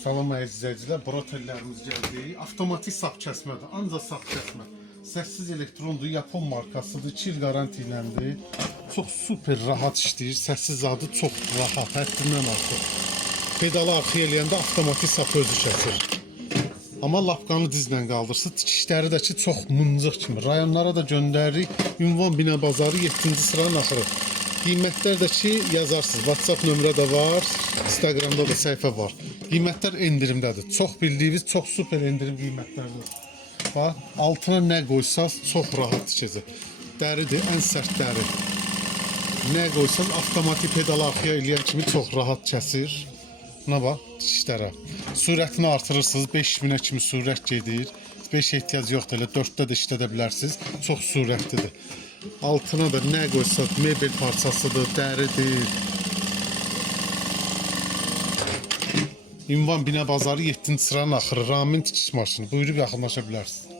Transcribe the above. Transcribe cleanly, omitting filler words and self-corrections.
Salam əziz izləyicilər, brotellərimiz gəldi. Avtomatik sap kəsmədir, ancaq sap kəsmə. Səssiz elektrondur, Yapon markasıdır, 2 il garanti iləndir. Çox super rahat işləyir, səssiz zadı çox rahat, həddindən artıq. Pedalı arxaya eləyəndə avtomatik sap özü kəsir. Amma lapqanı dizlə qaldırsın, tikişləri də ki çox mıncıq kimi. Rayonlara da göndəririk. Ünvan Bina Bazarı 7-ci sıranın axırı. Qiymətlər də ki yazarsınız. WhatsApp nömrə də var, Instagramda da səhifə var. Qiymətlər endirimdədir. Çox bildiyiniz, çox super endirim qiymətlərdir. Bax, altına nə qoysaz çox rahat tikəcək. Dəridir, ən sərt dəri. Nə qoysaz avtomatik pedal arxaya eləyən kimi çox rahat kəsir. Buna bax, tikişlərə. Sürətini artırırsınız, 5000-ə kimi sürət gedir. 5 ehtiyac yoxdur, elə 4-də də işlədə bilərsiniz. Çox sürətlidir. Altına da nə qoysaq, mebel parçasıdır, dəridir. Ünvan Bina Bazarı 7-ci sıranın axırı, Ramin tikiş maşını. Buyurub yaxınlaşa bilərsiniz.